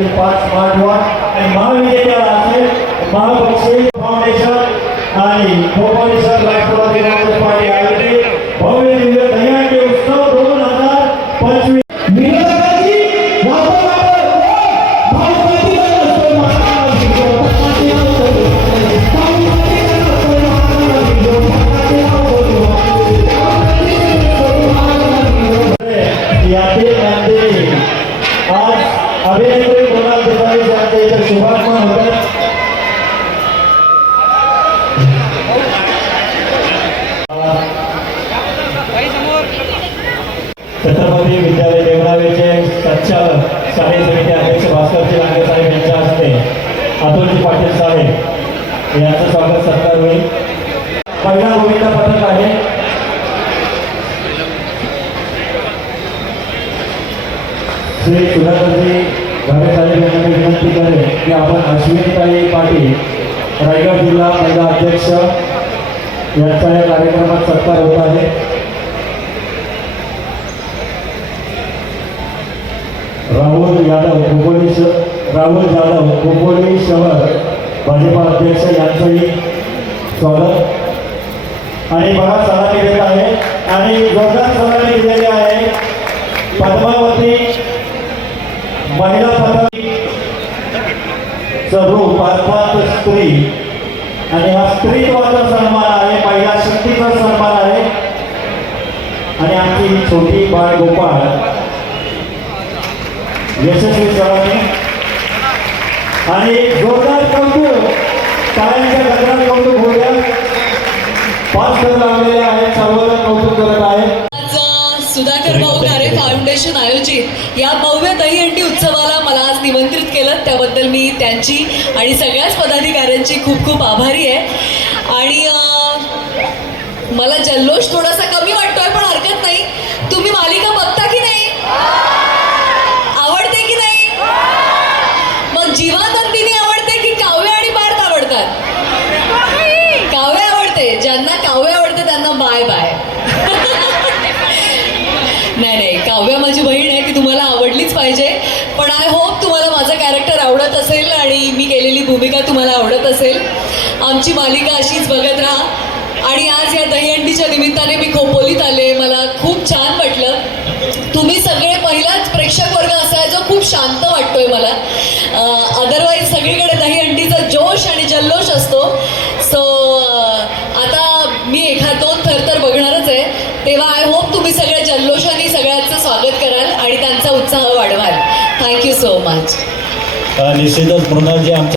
येथील पाच स्मार्ट आणि महाविद्यालयाला असेल महापक्षी फाउंडेशन आणि छत्रपती विद्यालय देवळावेचे संचालक शालेय समिती अध्यक्ष भास्करजी लांगे साहेब यांच्या हस्ते अतुलजी पाटील साहेब यांचं स्वागत सत्कार होईल पहिला पथक आहे. श्री सुधाकरजी घाटे साहेब यांना विनंती करेल की आपण अश्विनीताई पाटील रायगड जिल्हा महिला अध्यक्ष यांचा या कार्यक्रमात सत्कार होत आहे. राहुल यादव खोपोली राहुल जाधव खोपोली शहर भाजपा अध्यक्ष यांचंही स्वागत. आणि बघा सलामी देत आहे. आणि जोरदार सलामी दिलेली आहे. पद्मावती महिला रूप अर्थात स्त्री. आणि हा स्त्रीत्वाचा सन्मान आहे महिला शक्तीचा सन्मान आहे. आणि आमची छोटी बाळ गोपाळ. यशस्वी सरांनी आणि जोरदार कौतुक. टाळ्यांच्या गजरात कौतुक होऊया पाच तर लावलेले आहेत सर्वजण कौतुक करत आहेत. सुधाकर भाऊ गारे फाउंडेशन आयोजित या भव्य दहीहंडी उत्सवाला मला निमंत्रित त्याबद्दल मी त्यांची आणि सगळ्याच पदाधिकाऱ्यांची खूप खूप आभारी आहे. आणि मला जल्लोष थोडासा कमी वाटतो केलीच पाहिजे. पण आय होप तुम्हाला माझं कॅरेक्टर आवडत असेल आणि मी केलेली भूमिका तुम्हाला आवडत असेल. आमची मालिका अशीच बघत राहा. आणि आज या दहीहंडीच्या निमित्ताने मी खोपोलीत आले. आणि त्यांचा उत्साह वाढवाल. थँक्यू सो मच निश्चितच मृणालजी आमच्या